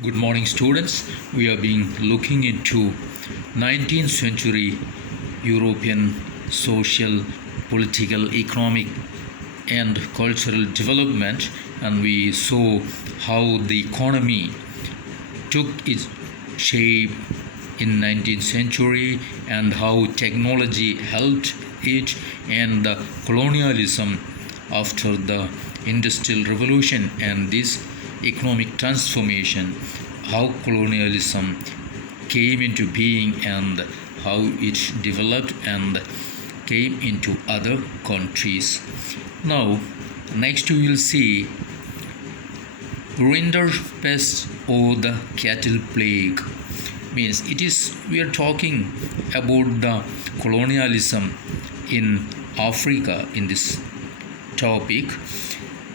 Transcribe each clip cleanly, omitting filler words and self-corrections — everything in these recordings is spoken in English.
Good morning, students. We are being looking into 19th century European social, political, economic, and cultural development, and we saw how the economy took its shape in 19th century and how technology helped it, and the colonialism after the industrial revolution and this economic transformation, how colonialism came into being and how it developed and came into other countries. Now, next we will see rinderpest or the cattle plague. Means it is we are talking about the colonialism in Africa in this topic.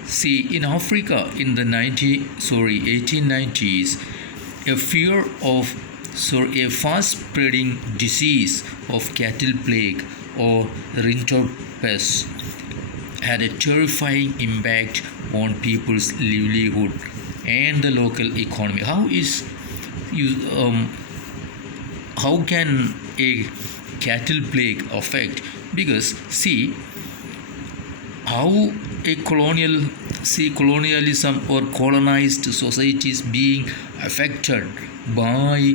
See, in Africa in the 1890s, a fast spreading disease of cattle plague or rinderpest had a terrifying impact on people's livelihood and the local economy. How can a cattle plague affect? Because see how a colonialism or colonized societies being affected by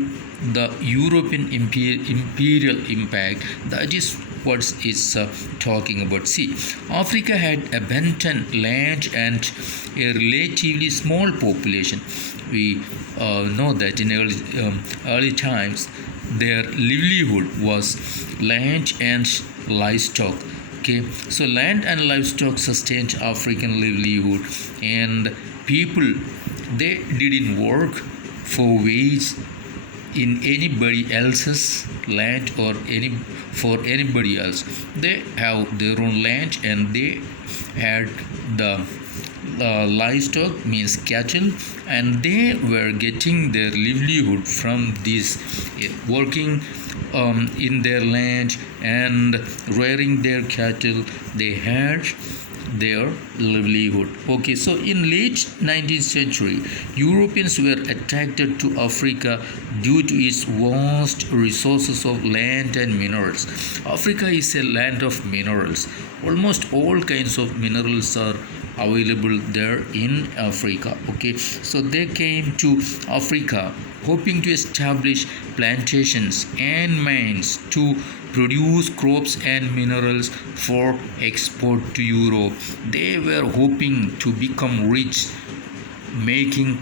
the European imperial impact. That is what it's talking about. See, Africa had abundant land and a relatively small population. We know that in early times their livelihood was land and livestock. Okay, so land and livestock sustained African livelihood, and people, they didn't work for wage in anybody else's land or for anybody else. They have their own land and they had the livestock, means cattle, and they were getting their livelihood from this working in their land and rearing their cattle. They had their livelihood. Okay, so in late 19th century, Europeans were attracted to Africa due to its vast resources of land and minerals. Africa is a land of minerals. Almost all kinds of minerals are available there in Africa. Okay, so they came to Africa hoping to establish plantations and mines to produce crops and minerals for export to Europe. They were hoping to become rich, making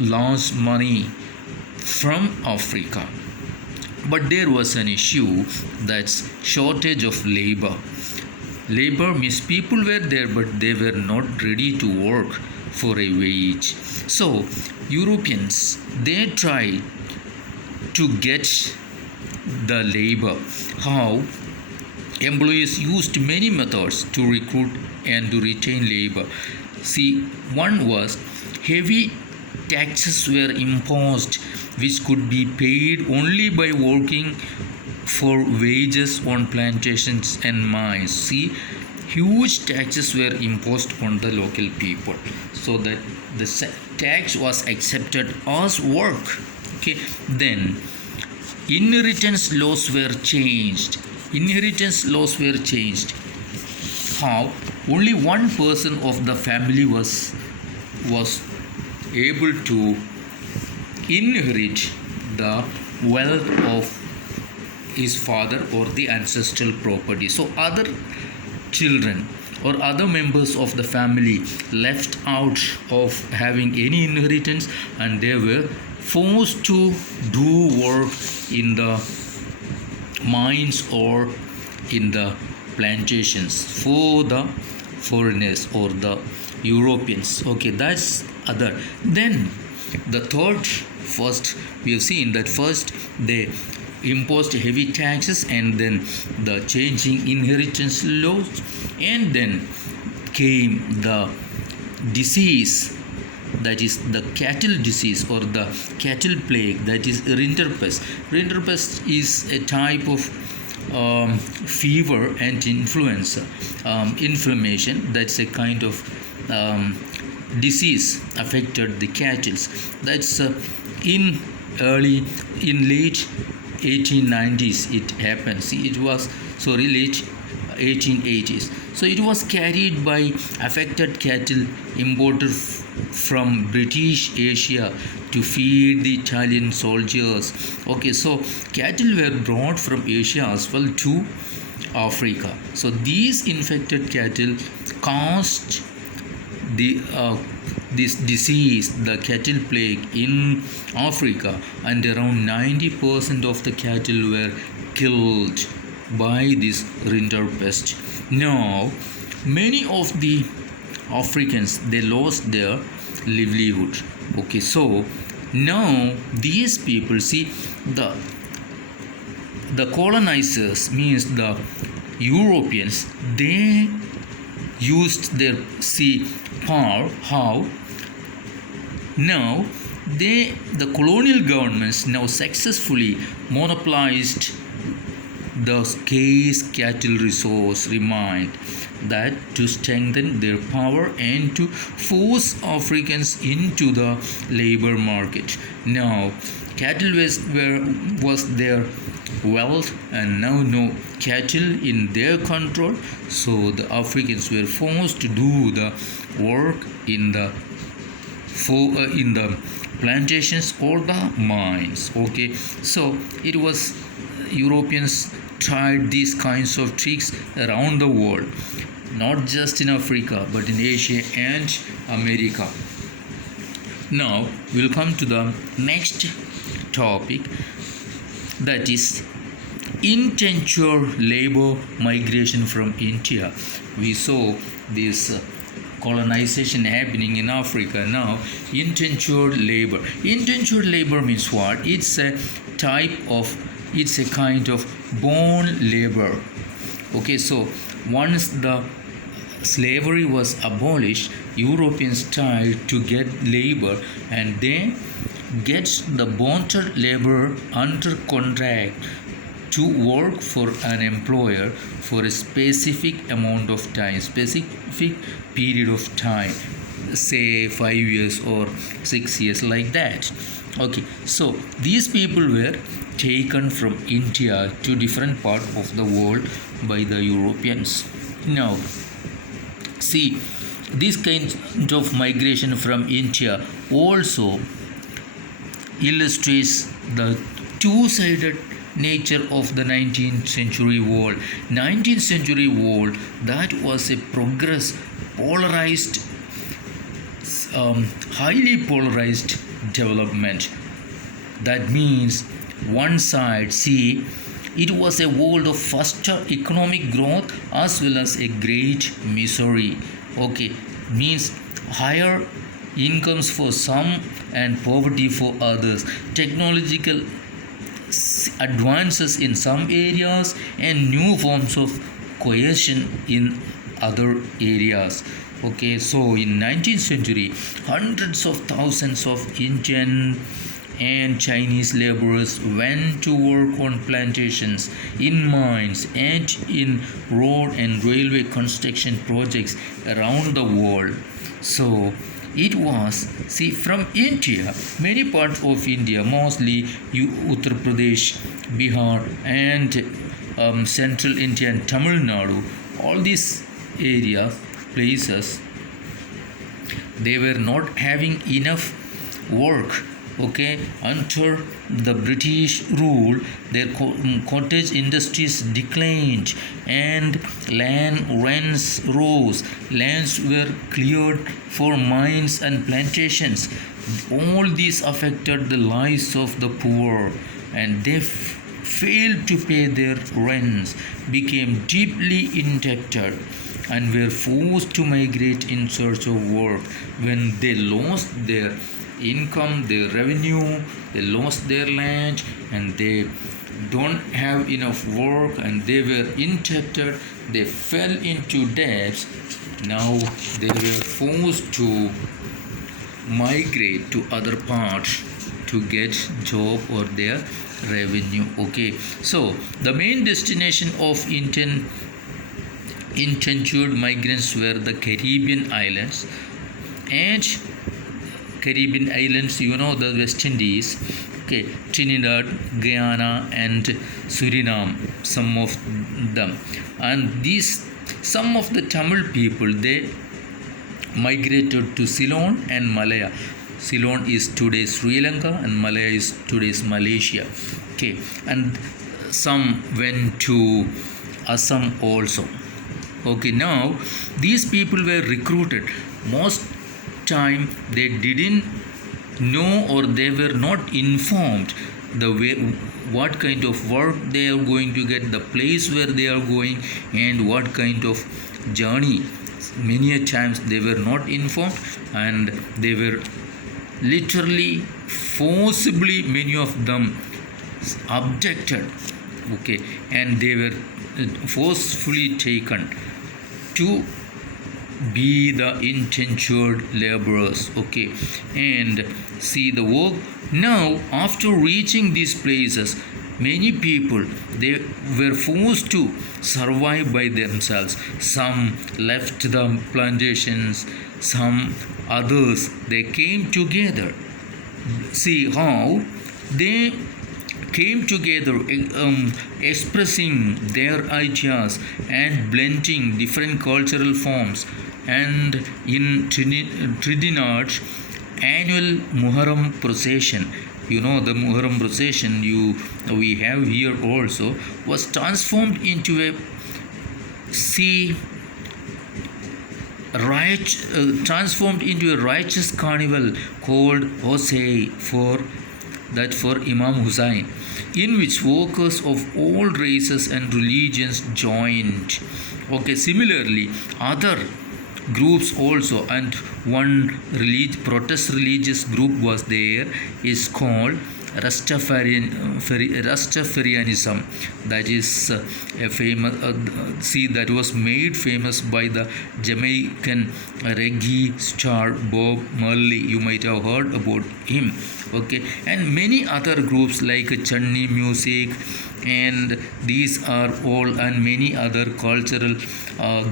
large money from Africa. But there was an issue, that's shortage of labor. Labor means people were there but they were not ready to work for a wage. So Europeans, they tried to get the labor. How? Employers used many methods to recruit and to retain labor. See, one was heavy taxes were imposed which could be paid only by working for wages on plantations and mines. See, huge taxes were imposed on the local people so that the tax was accepted as work. Okay, then inheritance laws were changed. How? Only one person of the family was able to inherit the wealth of his father or the ancestral property. So other children or other members of the family left out of having any inheritance, and they were forced to do work in the mines or in the plantations for the foreigners or the Europeans. Okay, that's other. Then the first we have seen that first they imposed heavy taxes and then the changing inheritance laws, and then came the disease, that is the cattle disease or the cattle plague, that is rinderpest. Rinderpest is a type of fever and inflammation. That's a kind of disease affected the cattle. That's in early in late 1890s it happened. See, it was late 1880s. So it was carried by affected cattle imported from British Asia to feed the Italian soldiers. Okay, so cattle were brought from Asia as well to Africa. So these infected cattle caused the this disease, the cattle plague in Africa, and around 90% of the cattle were killed by this rinderpest. Now, many of the Africans, they lost their livelihood. Okay, so now these people, see, the colonizers, means the Europeans, they used their power. How? Now the colonial governments now successfully monopolized the scarce cattle resource remained, that to strengthen their power and to force Africans into the labor market. Now cattle was their wealth, and now no cattle in their control, so the Africans were forced to do the work in the plantations or the mines. Okay, so it was Europeans tried these kinds of tricks around the world, not just in Africa but in Asia and America. Now we'll come to the next topic, that is indentured labor migration from India. We saw this colonization happening in Africa. Now indentured labor means what? It's a kind of bond labor. Okay, so once the slavery was abolished, Europeans tried to get labor, and they get the bonded labor under contract to work for an employer for a specific amount of time, specific period of time, say 5 years or 6 years, like that. Okay, so these people were taken from India to different part of the world by the Europeans. Now see, this kind of migration from India also illustrates the two-sided nature of the 19th century world. 19th century world, that was a polarized, highly polarized development. That means one side, see, it was a world of faster economic growth as well as a great misery. Okay, means higher incomes for some and poverty for others, technological advances in some areas and new forms of coercion in other areas. Okay, so in 19th century, hundreds of thousands of Indian and Chinese laborers went to work on plantations, in mines, and in road and railway construction projects around the world. So it was, see, from India, many parts of India, mostly Uttar Pradesh, Bihar, and central India and Tamil Nadu, all these areas, places, they were not having enough work. Okay, under the British rule, their cottage industries declined and land rents rose. Lands were cleared for mines and plantations. All these affected the lives of the poor, and they failed to pay their rents, became deeply indebted, and were forced to migrate in search of work. When they lost their income, their revenue, they lost their land, and they don't have enough work, and they were indebted, they fell into debts. Now they were forced to migrate to other parts to get job or their revenue. Okay, so the main destination of indentured migrants were the Caribbean islands, and Caribbean islands, the West Indies, okay, Trinidad, Guyana, and Suriname, some of them. And these, some of the Tamil people, they migrated to Ceylon and Malaya. Ceylon is today's Sri Lanka and Malaya is today's Malaysia. Okay, and some went to Assam also. Okay, now these people were recruited. Most time they didn't know, or they were not informed the way what kind of work they are going to get, the place where they are going, and what kind of journey. Many a times they were not informed, and they were literally forcibly, many of them objected, okay, and they were forcefully taken to be the indentured laborers, okay, and see the work. Now after reaching these places, many people, they were forced to survive by themselves. Some left the plantations, some others, they came together. See how they came together, expressing their ideas and blending different cultural forms. And in Trinidad, annual Muharram procession, the Muharram procession we have here also, was transformed into a righteous carnival called Hosei for Imam Hussain, in which workers of all races and religions joined. Okay, similarly, other groups also, and one protest religious group was there, is called Rastafarianism. That is a famous, that was made famous by the Jamaican reggae star Bob Marley. You might have heard about him. Okay, and many other groups like Chutney music, and these are all, and many other cultural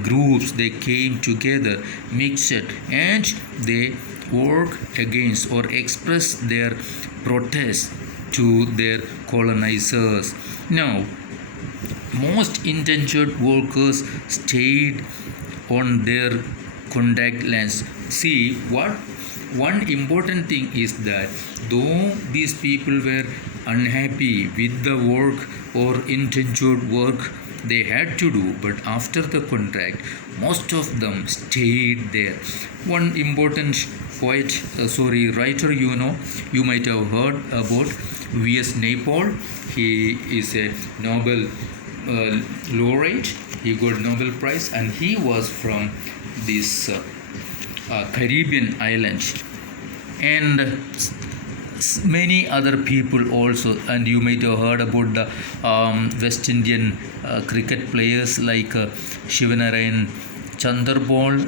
groups, they came together, mixed, and they work against or express their protest to their colonizers. Now, most indentured workers stayed on their contact lands. See, one important thing is that though these people were unhappy with the work or indentured work they had to do, but after the contract, most of them stayed there. One important writer, you might have heard about V.S. Naipaul. He is a Nobel laureate. He got Nobel Prize, and he was from this Caribbean islands, and many other people also. And you might have heard about the West Indian cricket players like Shivanarayan Chandrabol,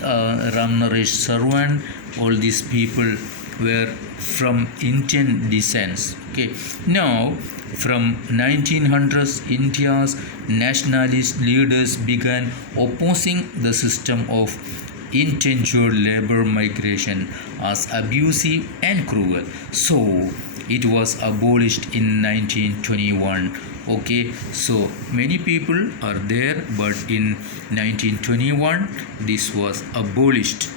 Ramnaresh Sarwan. All these people were from Indian descent. Okay, now from 1900s, India's nationalist leaders began opposing the system of indentured labor migration as abusive and cruel. So it was abolished in 1921. Okay, so many people are there, but in 1921 this was abolished.